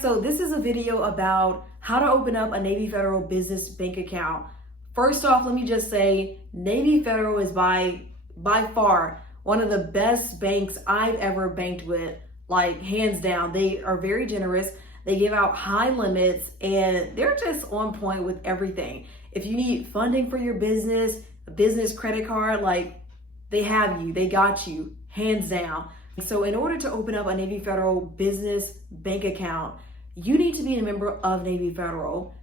So this is a video about how to open up a Navy Federal business bank account. First off, let me just say Navy Federal is by far one of the best banks I've ever banked with, like hands down. They are very generous. They give out high limits and they're just on point with everything. If you need funding for your business, a business credit card, like they have you, they got you, hands down. So in order to open up a Navy Federal business bank account, you need to be a member of Navy Federal.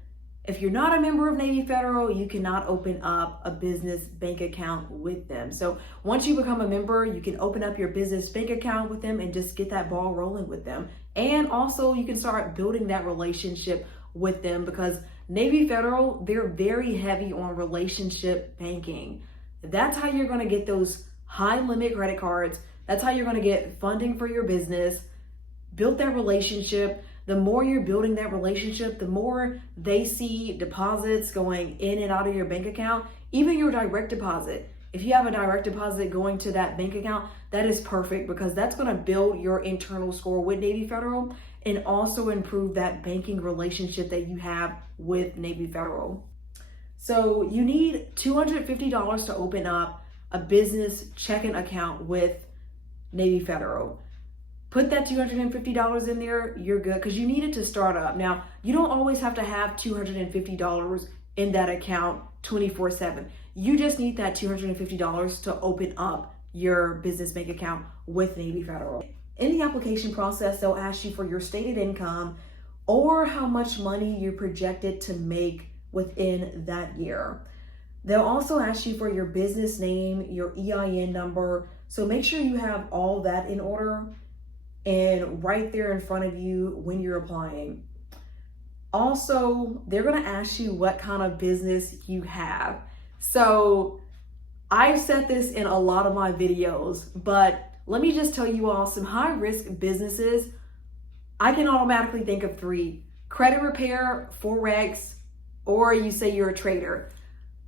If you're not a member of Navy Federal, you cannot open up a business bank account with them. So once you become a member, you can open up your business bank account with them and just get that ball rolling with them. And also you can start building that relationship with them because Navy Federal, they're very heavy on relationship banking. That's how you're going to get those high limit credit cards. That's how you're going to get funding for your business, build that relationship. The more you're building that relationship, the more they see deposits going in and out of your bank account, even your direct deposit. If you have a direct deposit going to that bank account, that is perfect because that's going to build your internal score with Navy Federal and also improve that banking relationship that you have with Navy Federal. So you need $250 to open up a business checking account with Navy Federal. Put that $250 in there, you're good because you need it to start up. Now, you don't always have to have $250 in that account 24/7. You just need that $250 to open up your business bank account with Navy Federal. In the application process, they'll ask you for your stated income or how much money you're projected to make within that year. They'll also ask you for your business name, your EIN number. So make sure you have all that in order and right there in front of you when you're applying. Also, they're going to ask you what kind of business you have. So I've said this in a lot of my videos, but let me just tell you all some high risk businesses. I can automatically think of three: credit repair, Forex, or you say you're a trader.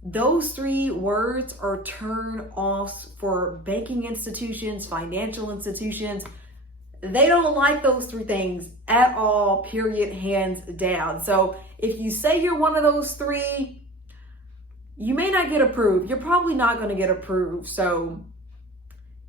Those three words are turn offs for banking institutions, financial institutions. They don't like those three things at all, period, hands down. So if you say you're one of those three, you may not get approved. You're probably not going to get approved. So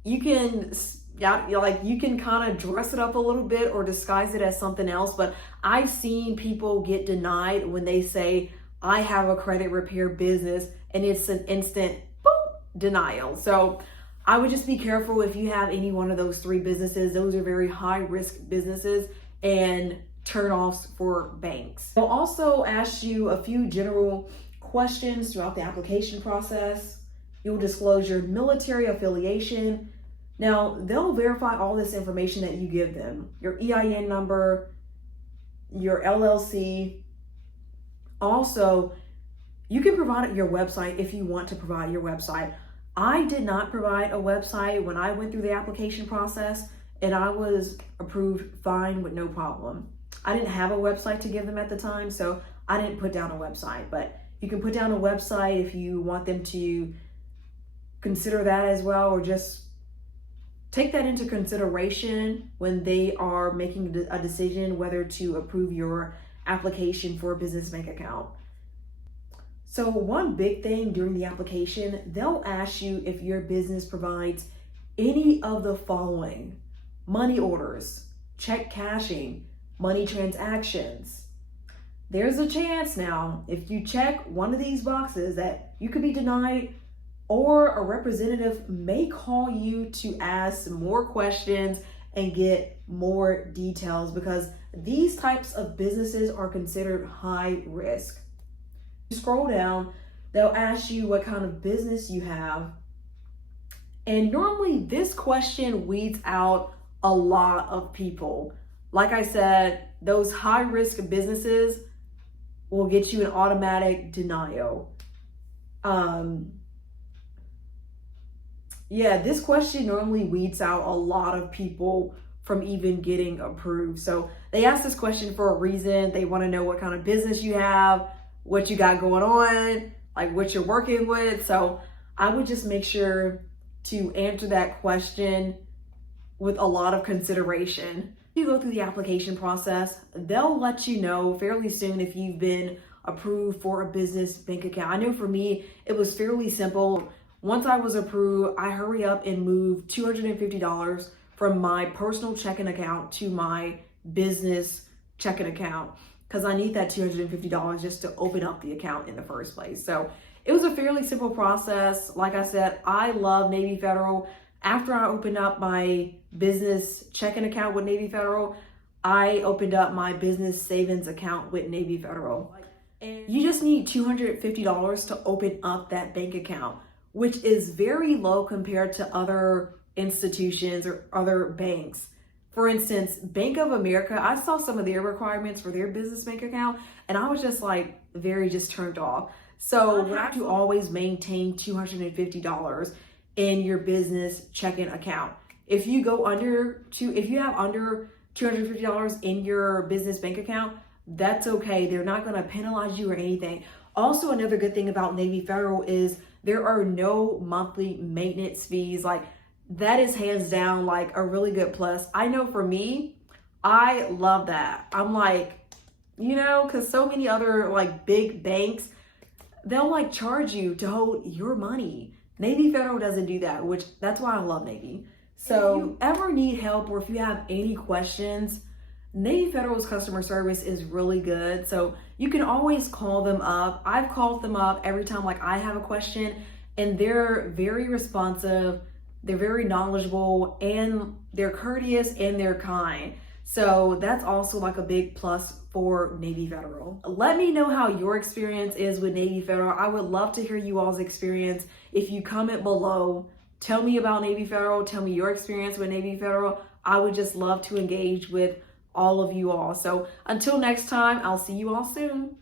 you can kind of dress it up a little bit or disguise it as something else. But I've seen people get denied when they say, I have a credit repair business, and it's an instant boom, denial. So I would just be careful if you have any one of those three businesses. Those are very high risk businesses and turn-offs for banks. They'll also ask you a few general questions throughout the application process. You'll disclose your military affiliation. Now, they'll verify all this information that you give them, your EIN number, your LLC. Also, you can provide your website if you want to provide your website. I did not provide a website when I went through the application process, and I was approved fine with no problem. I didn't have a website to give them at the time, so I didn't put down a website, but you can put down a website if you want them to consider that as well, or just take that into consideration when they are making a decision whether to approve your application for a business bank account. So one big thing during the application, they'll ask you if your business provides any of the following: money orders, check cashing, money transactions. There's a chance now, if you check one of these boxes, that you could be denied, or a representative may call you to ask more questions and get more details because these types of businesses are considered high risk. Scroll down, they'll ask you what kind of business you have. And normally this question weeds out a lot of people. Like I said, those high risk businesses will get you an automatic denial. This question normally weeds out a lot of people from even getting approved. So they ask this question for a reason. They want to know what kind of business you have, what you got going on, like what you're working with. So I would just make sure to answer that question with a lot of consideration. You go through the application process, they'll let you know fairly soon if you've been approved for a business bank account. I know for me, it was fairly simple. Once I was approved, I hurry up and move $250 from my personal checking account to my business checking account because I need that $250 just to open up the account in the first place. So it was a fairly simple process. Like I said, I love Navy Federal. After I opened up my business checking account with Navy Federal, I opened up my business savings account with Navy Federal. And you just need $250 to open up that bank account, which is very low compared to other institutions or other banks. For instance, Bank of America, I saw some of their requirements for their business bank account, and I was just like very just turned off. So you have to always maintain $250 in your business checking account. If you have under $250 in your business bank account, that's okay. They're not going to penalize you or anything. Also, another good thing about Navy Federal is there are no monthly maintenance fees. Like, that is hands down like a really good plus. I know for me, I love that. I'm like, because so many other like big banks, they'll like charge you to hold your money. Navy Federal doesn't do that, which that's why I love Navy. So if you ever need help or if you have any questions, Navy Federal's customer service is really good. So you can always call them up. I've called them up every time like I have a question, and they're very responsive. They're very knowledgeable, and they're courteous, and they're kind. So that's also like a big plus for Navy Federal. Let me know how your experience is with Navy Federal. I would love to hear you all's experience. If you comment below, tell me about Navy Federal. Tell me your experience with Navy Federal. I would just love to engage with all of you all. So until next time, I'll see you all soon.